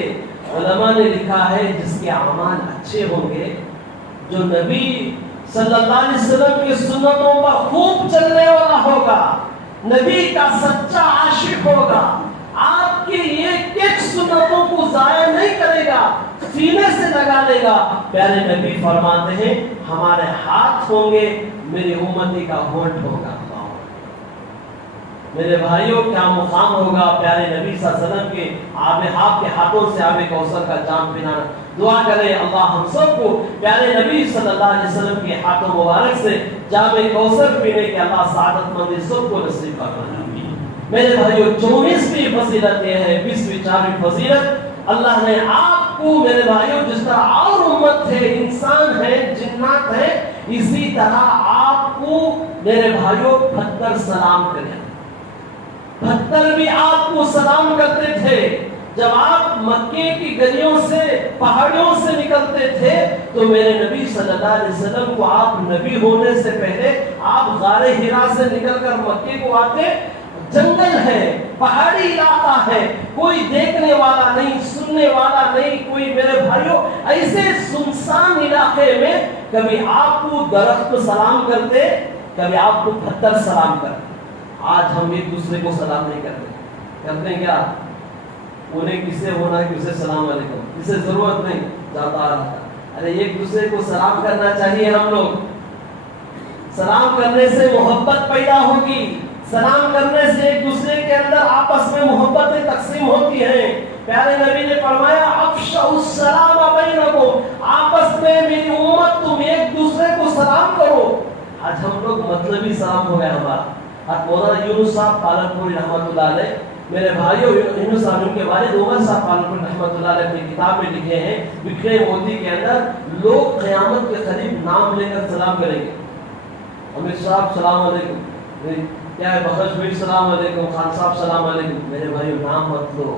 علماء نے لکھا ہے جس کے اعمال اچھے ہوں گے، جو نبی صلی اللہ علیہ وسلم کی سنتوں پر خوب چلنے والا ہوگا، نبی کا سچا عاشق ہوگا، آپ کی ایک ایک سنتوں کو ضائع نہیں کرے گا، سینے سے لگا لے گا۔ پیارے نبی فرماتے ہیں ہمارے ہاتھ ہوں گے، میری امتی کا ہونٹ ہوگا۔ میرے بھائیوں کیا مقام ہوگا پیارے نبی صلی اللہ علیہ وسلم کے آپ کے ہاتھوں سے آب کوثر کا جام پلانا۔ دعا کریں اللہ ہم سب کو پیارے نبی صلی اللہ علیہ وسلم کے ہاتھوں مبارک سے جام کوثر پینے کے اللہ سعادت مندی سب کو نصیب فرمائے۔ میرے بھائیوں 24ویں فضیلت یہ ہے، 24ویں فضیلت اللہ نے آپ کو میرے بھائیوں جس طرح اور امت ہے، انسان ہے، جنات ہے، اسی طرح آپ کو میرے بھائیوں پتھر سلام کریں۔ پتھر بھی آپ کو سلام کرتے تھے۔ جب آپ مکے کی گلیوں سے پہاڑیوں سے نکلتے تھے تو میرے نبی صلی اللہ علیہ وسلم کو آپ نبی ہونے سے پہلے آپ غار حرا سے نکل کر مکے کو آتے، جنگل ہے، پہاڑی علاقہ ہے، کوئی دیکھنے والا نہیں، سننے والا نہیں، کوئی میرے بھائیوں ایسے سنسان علاقے میں کبھی آپ کو درخت سلام کرتے، کبھی آپ کو پتھر سلام کرتے۔ آج ہم ایک دوسرے کو سلام نہیں کرتے ہیں کیا؟ انہیں کس سے ہونا ہے کہ اسے سلام علیکم، اسے ضرورت نہیں، جاتا آ رہا۔ ارے ایک دوسرے کو سلام کرنا چاہیے، ہم لوگ سلام کرنے سے محبت پیدا ہوگی، سلام کرنے سے ایک دوسرے کے اندر آپس میں محبتیں تقسیم ہوتی ہیں۔ پیارے نبی نے فرمایا افشوا السلام بینکم، آپس میں میری امت تم ایک دوسرے کو سلام کرو۔ آج ہم لوگ مطلبی سلام ہو گیا ہمارا۔ مولانا یونس صاحب پالنپوری رحمۃ اللہ علیہ، میرے بھائیوں یونس صاحب کے والد عمر صاحب پالنپوری رحمۃ اللہ علیہ اپنی کتاب میں لکھے ہیں بکھرے موتی کے اندر، لوگ قیامت کے قریب نام لے کر سلام کریں گے۔ امیر صاحب سلام علیکم، کیا ہے بخش بھائی سلام علیکم، خان صاحب سلام علیکم۔ میرے بھائیوں نام مت لو،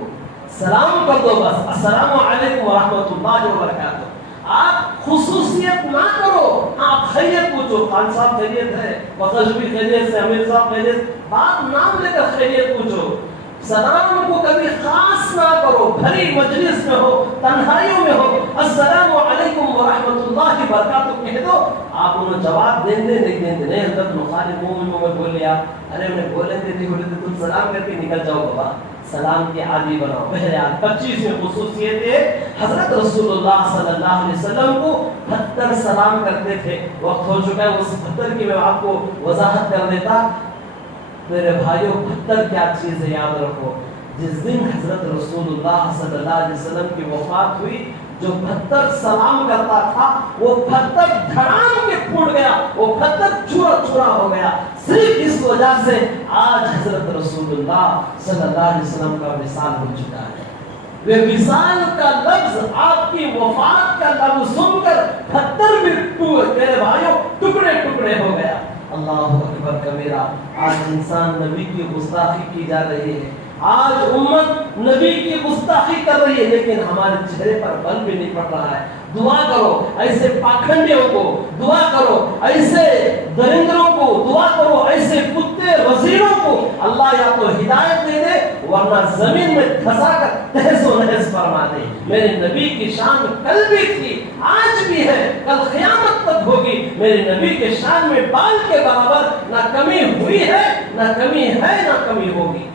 سلام کر دو بس، السلام علیکم ورحمۃ اللہ وبرکاتہ۔ آپ خصوصیت نہ کرو، آپ خیریت پوچھو، خان صاحب خیریت ہے، بخش بھی خیریت سے، امیر صاحب خیریت، بات نام لے کر خیریت پوچھو۔ سلام کو کبھی خاص نہ کرو، بھری مجلس میں ہو، تنہائیوں میں ہو، السلام علیکم ورحمۃ اللہ وبرکاتہ کہہ دو۔ آپ انہیں جواب دیں دے نہیں دیں دے، نہیں حضرت مخالف منہ میں بول لیا، ارے انہیں بولیں دے نہیں بولے تم سلام کر کے نکل جاؤ بابا، سلام کے عادی بناؤ۔ بہرحال 25ویں خصوصیت ہے، حضرت رسول اللہ صلی اللہ علیہ وسلم کو پتھر سلام کرتے تھے۔ وقت ہو چکا ہے اس پتھر کی میں آپ کو وضاحت کر دیتا۔ میرے بھائیوں پتھر کیا چیز ہے یاد رکھو، جس دن حضرت رسول اللہ صلی اللہ علیہ وسلم کی وفات ہوئی، جو پتھر سلام کرتا تھا وہ پتھر دھڑام کے پھوٹ گیا، وہ پتھر چورا چورا ہو گیا۔ صرف اس وجہ سے آج حضرت رسول اللہ صلی اللہ علیہ وسلم کا وصال ہو چکا ہے۔ وہ وصال کا لفظ، آپ کی وفات کا لفظ سن کر پتھر بھی میرے بھائیوں ٹکڑے ٹکڑے ہو گیا۔ اللہ اکبر کبیرہ۔ آج انسان نبی کی گستاخی کی جا رہی ہے، آج امت نبی کی گستاخی کر رہی ہے لیکن ہمارے چہرے پر بل بھی نہیں پڑ رہا ہے. دعا کرو ایسے پاکھنڈیوں کو, دعا کرو ایسے درندروں کو, دعا کرو ایسے کتے وزیروں کو اللہ یا تو ہدایت دے دے ورنہ زمین میں دھسا کر تہس و نہس فرما دے. میرے نبی کی شان کل بھی تھی, آج بھی ہے, کل قیامت تک ہوگی. میرے نبی کے شان میں بال کے برابر نہ کمی ہوئی ہے, نہ کمی ہے, نہ کمی ہوگی.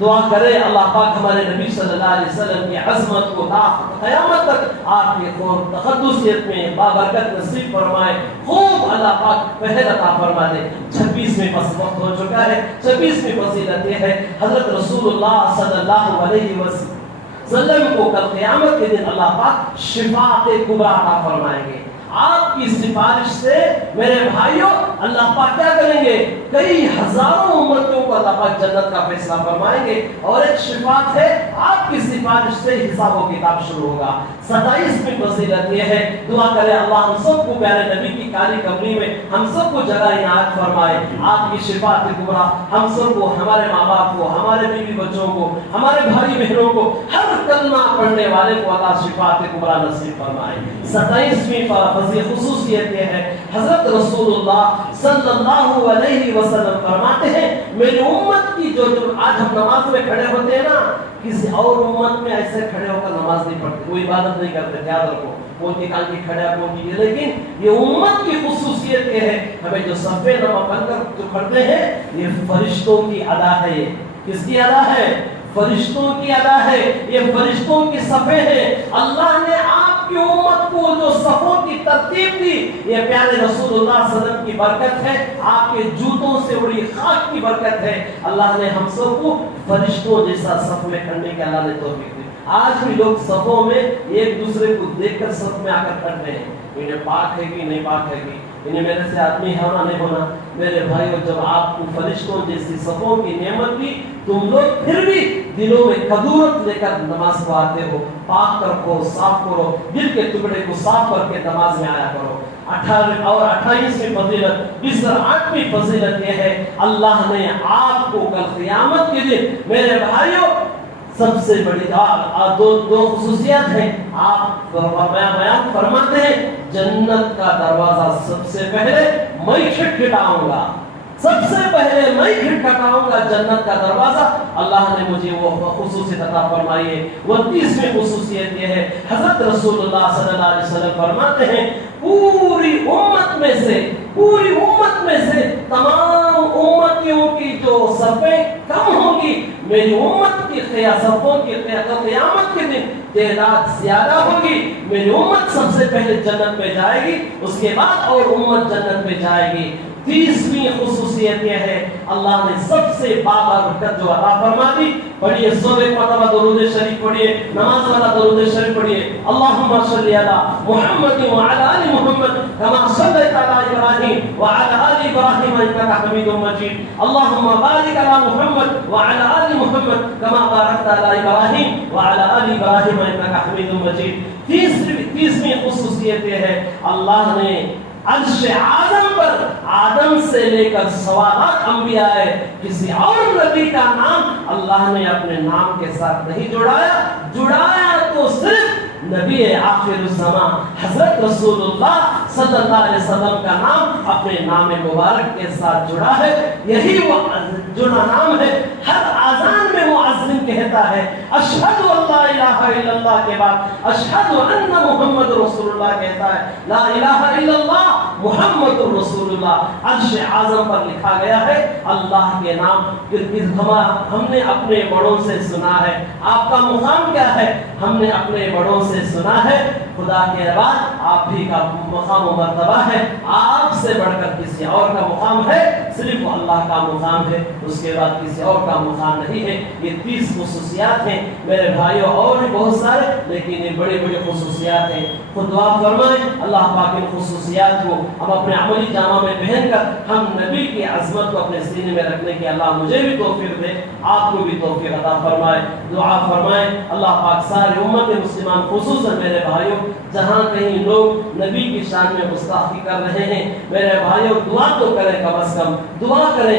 دعا کرے اللہ پاک ہمارے نبی صلی اللہ علیہ وسلم کی عظمت کو تا قیامت تک آپ کے تقدسیت میں بابرکت نصیب فرمائے. خوب اللہ پاک پہل عطا فرما دے. 26ویں وقت ہو چکا ہے. 26ویں فضیلت یہ ہے حضرت رسول اللہ صلی اللہ علیہ وسلم کو کل قیامت کے دن اللہ پاک شفاعت کبریٰ عطا فرمائیں گے. آپ کی سفارش سے میرے بھائیوں اللہ پاک کیا کریں گے, کئی ہزاروں امتوں کو اللہ پاک جنت کا فیصلہ فرمائیں گے. اور ایک شفاعت ہے آپ کی سفارش سے حساب و کتاب شروع ہوگا. 27ویں فضیلت یہ ہے, دعا کرے اللہ ہم سب کو پیارے نبی کی کالی قبری میں ہم سب کو جگہ عنایت فرمائے. آپ کی شفاعت کبریٰ ہم سب کو, ہمارے ماں باپ کو, ہمارے بیوی بچوں کو, ہمارے بھائی بہنوں کو, ہر کلمہ پڑھنے والے کو اللہ شفاعت کبریٰ نصیب فرمائے. 27ویں خصوصیت یہ ہے حضرت رسول اللہ صلی اللہ علیہ وسلم فرماتے ہیں میری امت کی جو آج ہم نماز میں کھڑے ہوتے ہیں نا, کسی اور امت میں ایسے کھڑے ہو کر نماز نہیں پڑھتے, کوئی عبادت نہیں کرتے. یاد رکھو کون کی کان کی کھڑا کون کی, لیکن یہ امت کی خصوصیت یہ ہے ہمیں جو صفے نما بن کر جو کھڑتے ہیں یہ فرشتوں کی ادا ہے. یہ کس کی ادا ہے؟ فرشتوں کی ادا ہے. یہ فرشتوں کی صفے ہیں. اللہ نے آپ کی امت کو جو صفوں کی ترتیب دی یہ پیارے رسول اللہ صلی اللہ علیہ وسلم کی برکت ہے, آپ کے جوتوں سے اڑی خاک کی برکت ہے. اللہ نے ہم سب کو فرشتوں جیسا صف میں کھڑنے کی اللہ نے توفیق دی. آج بھی لوگ صفوں میں ایک دوسرے کو دیکھ کر صف میں آ کر کھڑ رہے ہیں, انہیں پاک ہے کہ نہیں پاک ہے کہ انہیں میرے سے آدمی ہونا نہیں ہونا. میرے بھائیو جب آپ کو فرشتوں جیسی صفوں کی نعمت دی تم لوگ پھر بھی دلوں میں کدورت لے کر نماز کو آتے ہو. پاک رکھو, صاف کرو, دل کے ٹکڑے کو صاف کر کے نماز میں آیا کرو. 28ویں فضیلت 8ویں فضیلت یہ ہے اللہ نے آپ کو کل قیامت کے دن میرے بھائیو سب سے بڑی دو خصوصیات ہیں. آپ بیان فرماتے ہیں جنت کا دروازہ سب سے پہلے میں کھٹکھٹاؤں گا, سب سے پہلے میں کھٹکھٹاؤں گا جنت کا دروازہ. اللہ نے مجھے وہ خصوصیت عطا فرمائی ہے. 29ویں خصوصیت یہ ہے حضرت رسول اللہ صلی اللہ علیہ وسلم فرماتے ہیں پوری امت میں سے تمام امتیوں کی جو صفیں کم ہوں گی میری امت کی صفوں کی قیامت کے دن تعداد زیادہ ہوگی. میری امت سب سے پہلے جنت میں جائے گی, اس کے بعد اور امت جنت میں جائے گی. 30ویں خصوصیت یہ ہے اللہ نے سب سے بابرکت جو عطا فرما دی. پڑھیے 100 مرتبہ درود شریف پڑھیے, نماز والا درود شریف پڑھیے. اللہم صلی علی محمد وعلی آل محمد کما صلیت علی ابراہیم وعلی آل ابراہیم انک حمید مجید. اللہم بارک علی محمد وعلی آل محمد کما بارکت علی ابراہیم وعلی آل ابراہیم انک حمید مجید. 30ویں خصوصیت یہ ہے اللہ نے عرش اعظم پر آدم سے لے کر سوالات انبیاء ہے کسی اور نبی کا نام اللہ نے اپنے نام کے ساتھ نہیں جڑایا تو صرف نبی آخر الزمان حضرت رسول اللہ صلی اللہ علیہ وسلم کا نام اپنے نام مبارک کے ساتھ جڑا ہے. یہی وہ جڑا نام ہے. ہر آذان میں مؤذن کہتا ہے اشہد ان لا الہ الا اللہ کے بعد اشہد ان محمد رسول اللہ کہتا ہے. لا الہ الا اللہ محمد رسول اللہ عرش اعظم پر لکھا گیا ہے اللہ کے نام. ہم نے اپنے بڑوں سے سنا ہے. آپ کا مقام کیا ہے؟ ہم نے اپنے بڑوں سے سنا ہے. خدا کے بعد آپ ہی کا مقام و مرتبہ ہے. آپ سے بڑھ کر کسی اور کا مقام ہے صرف اللہ کا مقام ہے, اس کے بعد کسی اور کا مقام نہیں ہے. یہ 30 خصوصیات ہیں میرے بھائیوں, اور بھی بہت سارے لیکن یہ بڑی بڑی خصوصیات ہیں. خود دعا فرمائیں اللہ پاک ان خصوصیات کو ہم اپنے عملی جامہ میں پہن کر ہم نبی کی عظمت کو اپنے سینے میں رکھنے کی اللہ مجھے بھی توفیق دے, آپ کو بھی توفیق عطا فرمائے. دعا فرمائیں اللہ پاک ساری امت مسلمان خصوصاً میرے بھائیوں جہاں کہیں لوگ نبی کی شان میں گستاخی کر رہے ہیں میرے بھائیوں دعا تو کریں, کم از کم دعا کریں